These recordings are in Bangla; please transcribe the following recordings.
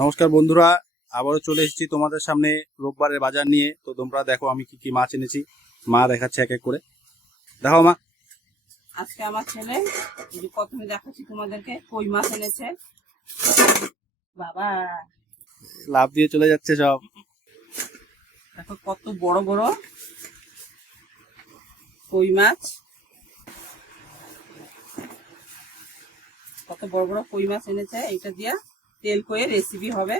নমস্কার বন্ধুরা, আবারও চলে এসেছি তোমাদের সামনে রোববারের বাজার নিয়ে। তো তোমরা দেখো আমি কি কি মাছ এনেছি। মা দেখাচ্ছে এক এক করে, দেখো মা। আজকে আমার ছেলে প্রথমে দেখাচ্ছি তোমাদেরকে, কই মাছ এনেছে। বাবা লাভ দিয়ে চলে যাচ্ছে সব। দেখো কত বড় বড় কই মাছ, কত বড় বড় কই মাছ এনেছে। এটা দিয়ে তেল কয়ে রেসিপি হবে।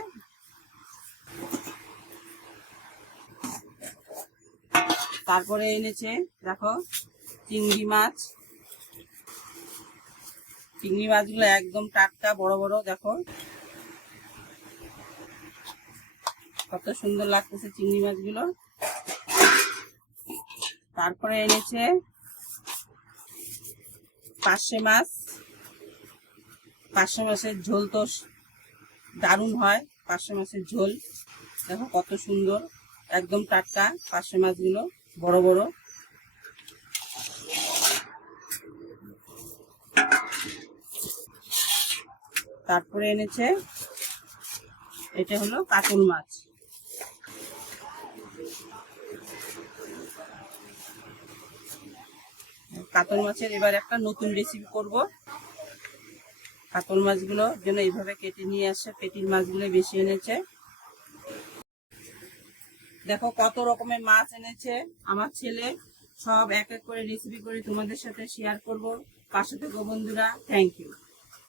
তারপরে এনেছে দেখো চিংড়ি মাছ। চিংড়ি মাছগুলো একদম টাটকা বড় বড়, দেখো কত সুন্দর লাগতেছে চিংড়ি মাছগুলো। তারপরে এনেছে পার্শে মাছ। পার্শে মাছের ঝোল তো দারুণ হয়। পার্শে মাছের ঝোল দেখো কত সুন্দর, একদম টাটকা পার্শে মাছগুলো বড় বড়। তারপরে এনেছে এটা হলো কাতল মাছ। কাতল মাছের এবার একটা নতুন রেসিপি করব। কাতল মাছগুলো যেন এইভাবে কেটে নিয়ে আসে, পেটির মাছগুলো বেশি এনেছে। দেখো কত রকমের মাছ এনেছে আমার ছেলে। সব এক এক করে রেসিপি করে তোমাদের সাথে শেয়ার করব। পাশে থেকো বন্ধুরা, থ্যাংক ইউ।